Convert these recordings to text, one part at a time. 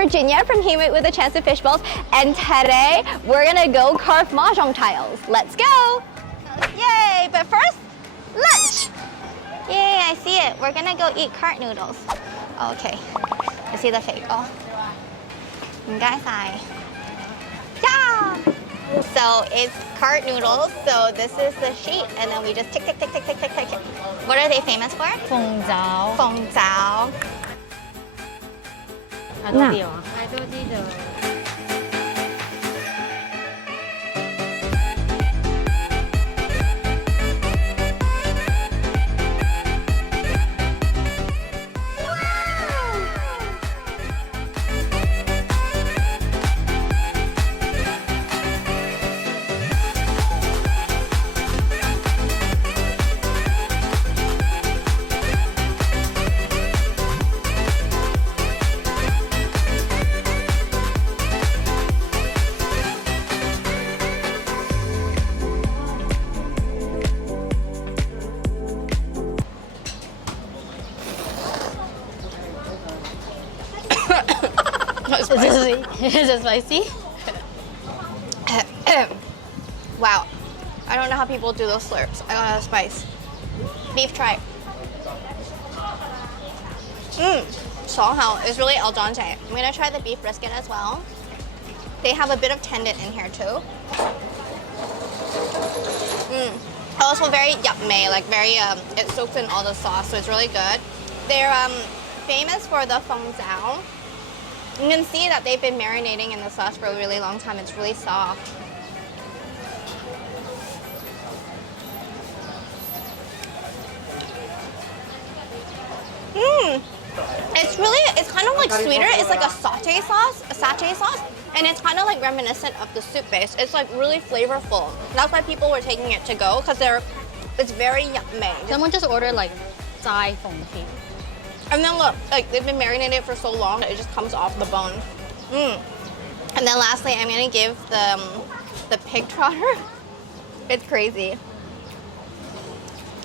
Virginia from Here with a Chance of Fish Balls, and today we're gonna go carve Mahjong tiles. Let's go! Yay! But first, lunch! Yay, I see it. We're gonna go eat cart noodles. Okay, I see the fake. Oh, guys, yeah! So it's cart noodles. So this is the sheet, and then we just tick, tick, tick, tick, tick, tick, tick. What are they famous for? 鳳爪。鳳爪。嗌多啲啊！嗌多啲就。Is it spicy? Wow. I don't know how people do those slurps. I don't have spice. Beef try. It's really al dente. I'm gonna try the beef brisket as well. They have a bit of tendon in here too. Also very yap mei, like very it soaks in all the sauce, so it's really good. They're famous for the feng zhao. You can see that they've been marinating in the sauce for a really long time. It's really soft. It's kind of like sweeter. It's like a satay sauce, and it's kind of like reminiscent of the soup base. It's like really flavorful. That's why people were taking it to go, because it's very yummy. Someone just ordered like 齋鳳片. And then look, like they've been marinated for so long, it just comes off the bone. And then lastly, I'm gonna give the pig trotter. It's crazy.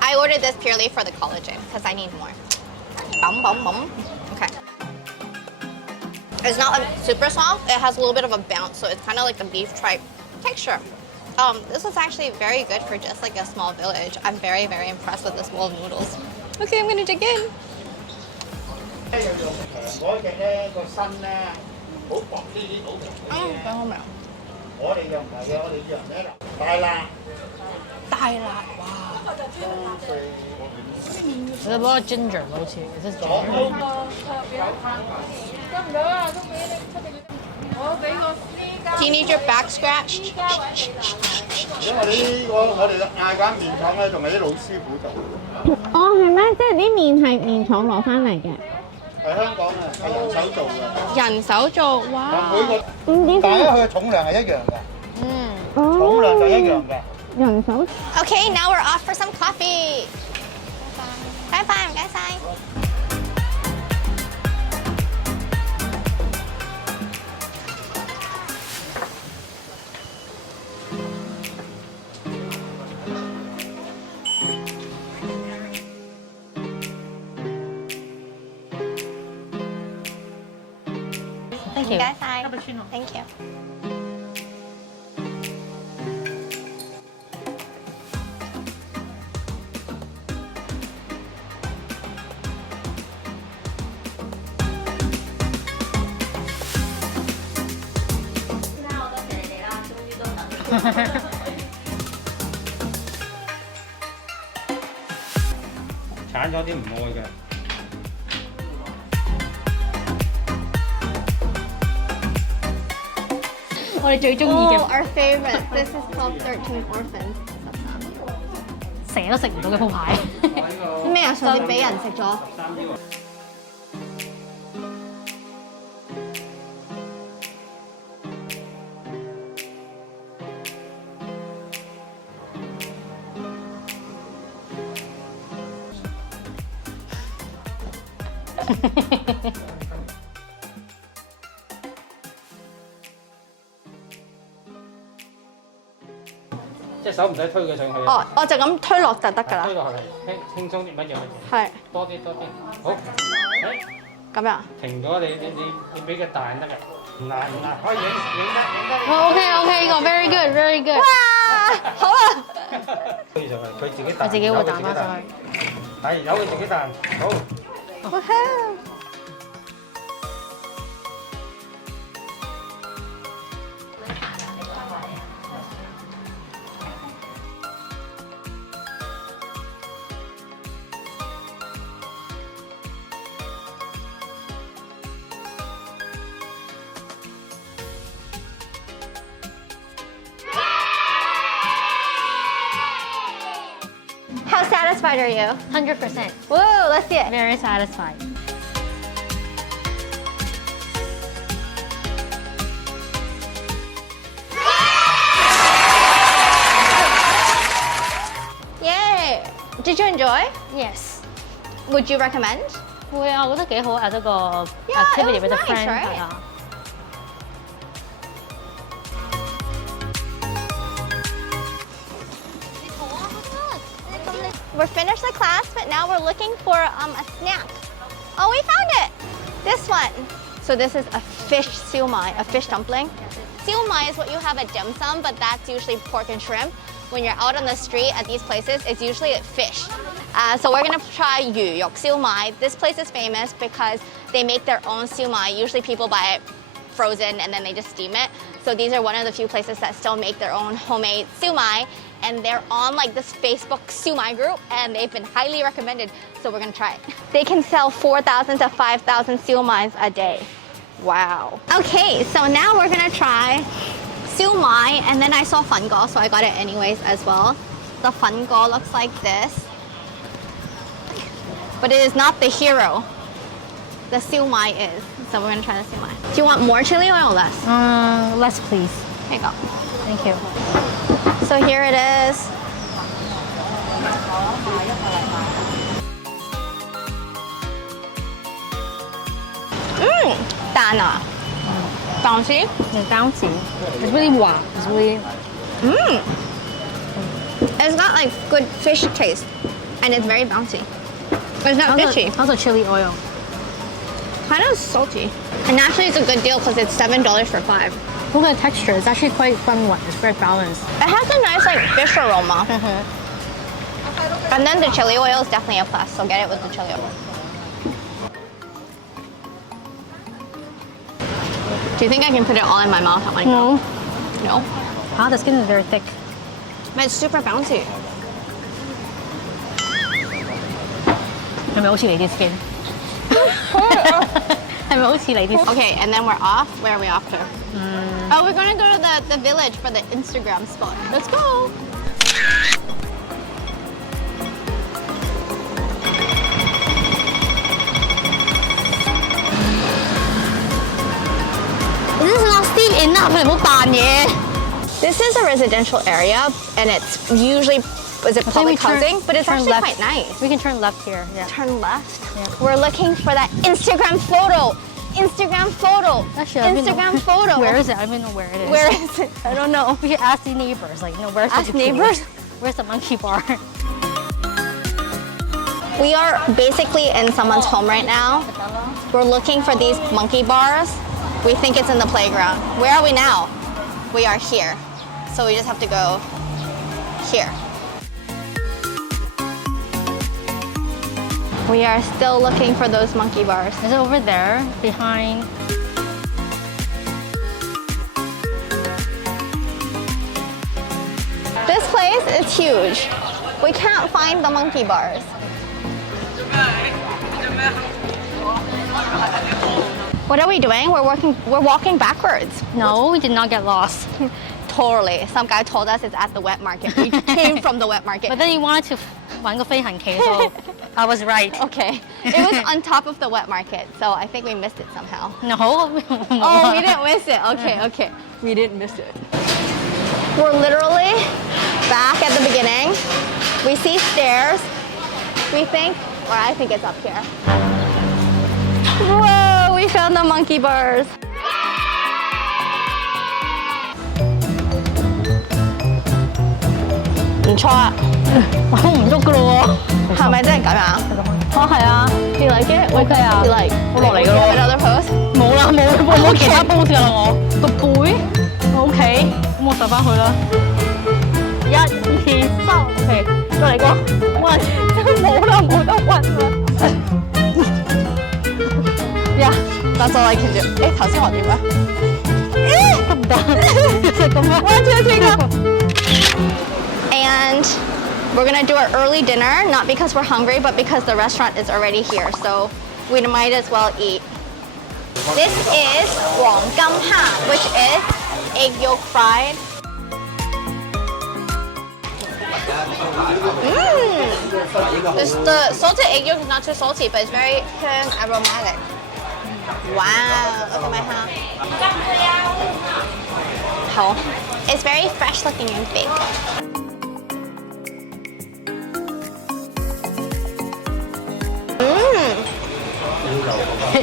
I ordered this purely for the collagen because I need more. Bum, bum, bum. Okay. It's not super soft. It has a little bit of a bounce, so it's kind of like a beef tripe texture. This is actually very good for just like a small village. I'm very, very impressed with this bowl of noodles. Okay, I'm gonna dig in. 嗰隻咧個身咧好薄啲啲好平。我哋又唔係嘅，我哋樣咧大辣。大辣，哇！有冇個 ginger 好似？Is this ginger? 得唔得啊？都俾你出定。我俾個私家。Do you need your back scratched? 因為我哋嗌間麵廠咧，仲喺啲老師傅度。哦，係咩？即係啲麵係麵廠攞翻嚟嘅。係香港嘅，係人手做嘅。人手做，哇！每個但係佢嘅重量係一樣嘅。重量就一樣嘅。人手。Okay, now we're off for some coffee. Bye bye, 唔該晒。Thank you. 唔該晒。Thank you. Hãy subscribe cho kênh Ghiền Mì Gõ để không bỏ lỡ những Oh, our favorite. This is called 13 Orphans. 成日都食唔到嘅鋪牌。咩啊？上次俾人食咗。隻手唔使推佢上去。哦，我就咁推落就得㗎啦。推落去，輕鬆啲乜嘢？係。多啲。好。咁樣。停咗你俾個大人得㗎，唔難，可以影得。OK， 呢個 very good，very good。哇，好啦。跟住就係佢自己彈，佢自己會彈翻上去。係，由佢自己彈，好。How satisfied are you? 100%. Woo, let's see it. Very satisfied. Yay! Did you enjoy? Yes. Would you recommend? 會啊，我覺得幾好 as 一個 Yeah, it activity was with a nice, friend right? 係啊。We're finished the class, but now we're looking for a snack. Oh, we found it! This one. So this is a fish shumai, a fish dumpling. Shumai is what you have at dim sum, but that's usually pork and shrimp. When you're out on the street at these places, it's usually fish. So we're gonna try yu yok shumai. This place is famous because they make their own shumai. Usually people buy it frozen and then they just steam it. So these are one of the few places that still make their own homemade shumai, and they're on like this Facebook shumai group, and they've been highly recommended, so we're gonna try it. They can sell 4,000 to 5,000 shumais a day. Wow. Okay, so now we're gonna try shumai, and then I saw fungo, so I got it anyways as well. The fungo looks like this, but it is not the hero. The shumai is. So we're gonna try the shumai. Do you want more chili oil or less? Less please. Here you go. Thank you. So here it is. Dana. Bouncy. It's bouncy. It's really wow. It's really. It's got like good fish taste, and it's very bouncy. It's not fishy. Also chili oil. Kind of salty. And actually it's a good deal because it's $7 for 5. Look at the texture. It's actually quite fun one. It's very balanced. It has a nice like fish aroma. And then the chili oil is definitely a plus, so get it with the chili oil. Do you think I can put it all in my mouth at one go? No? Ah, the skin is very thick. But it's super bouncy. 係咪好似你啲 skin？ 係咪好似你啲 skin？ Okay, and then we're off. Where are we off to? Oh, we're gonna go to the village for the Instagram spot. Let's go. This is not steep enough，你唔好扮嘢。 This is a residential area, and it's usually public housing, but it's actually left. quite nice. We can turn left here. Yeah. Turn left. Yeah. We're looking for that Instagram photo. Instagram photo. Actually, I don't even Instagram know. photo. Where is it? I don't even know where it is. Where is it? I don't know. We should ask the neighbors. Like, no, where's Ask the neighbors? Where's the monkey bar? We are basically in someone's home right now. We're looking for these monkey bars. We think it's in the playground. Where are we now? We are here. So we just have to go here. We are still looking for those monkey bars. Is it over there behind? This place is huge. We can't find the monkey bars. What are we doing? We're walking backwards. No, we did not get lost. Totally. Some guy told us it's at the wet market. We came from the wet market. But then you wanted to 揾個飛行棋, so I was right. Okay. It was on top of the wet market, so I think we missed it somehow. No. Oh, we didn't miss it. Okay. We didn't miss it. We're literally back at the beginning. We see stairs. We think, or I think it's up here. Whoa, we found the monkey bars. Not bad. 我唔喐㗎咯喎。係咪真係咁樣？哦，係啊。Do you like it? What Okay à. do you like? 好落嚟㗎 Do you have 咯。 another pose? 冇啦，冇其他 pose 㗎啦我。個背 OK，咁我上翻去啦。1、2、3 OK，再嚟個 one， 真係冇啦，冇得揾啦。Yeah, that's all I can do. 誒，頭先我點啊？得唔得？就咁樣。1, 2, 3, go. And we're gonna do our early dinner, not because we're hungry, but because the restaurant is already here, so we might as well eat. This is Guang Gam Ha, which is egg yolk fried. The salted egg yolk is not too salty, but it's very aromatic. Wow, look at my hand. Oh, it's very fresh looking and big.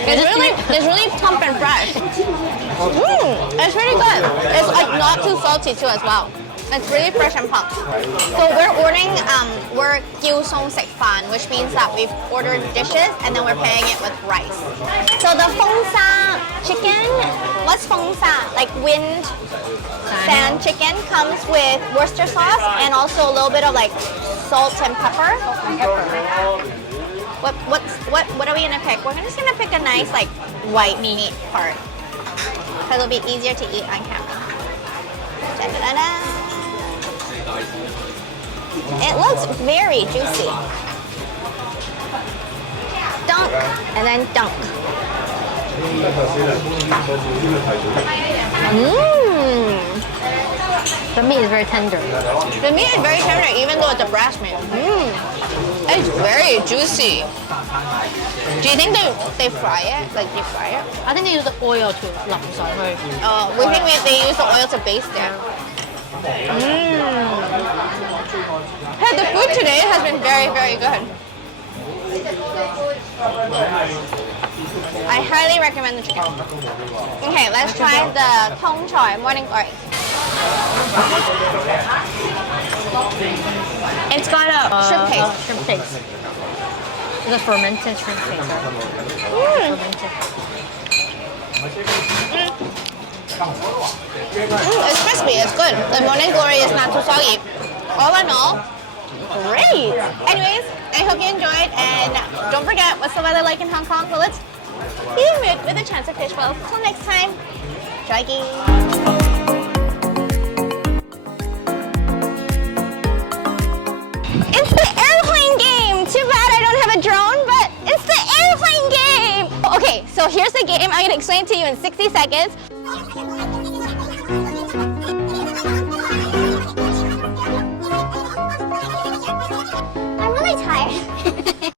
It's really plump and fresh. It's really good. It's like not too salty too as well. It's really fresh and plump. So we're ordering, we're gyu song sek fan, which means that we've ordered dishes and then we're pairing it with rice. So the feng sa chicken, what's feng sa? Like wind fan chicken comes with Worcester sauce and also a little bit of like salt and pepper. What are we gonna pick? We're just gonna pick a nice like white meat part. So it'll be easier to eat on camera. Da-da-da-da. It looks very juicy. Dunk and then dunk. The meat is very tender. The meat is very tender even though it's a breast meat. It's very juicy. Do you think they fry it? Like deep fry it? I think they use the oil to 淋上去。 We think they use the oil to baste it. Hey, the food today has been very, very good. I highly recommend the chicken. Okay, let's try the Tong Choi morning glory. It's got a shrimp paste. Shrimp paste. It's a fermented shrimp paste. It's crispy, it's good. The morning glory is not too soggy. All in all, great. Anyways, I hope you enjoyed and don't forget, what's the weather like in Hong Kong? Well, it's humid with a chance of fish boils. Till next time, Draggy. It's the airplane game! Too bad I don't have a drone, but it's the airplane game! Okay, so here's the game. I'm gonna explain it to you in 60 seconds. I'm really tired.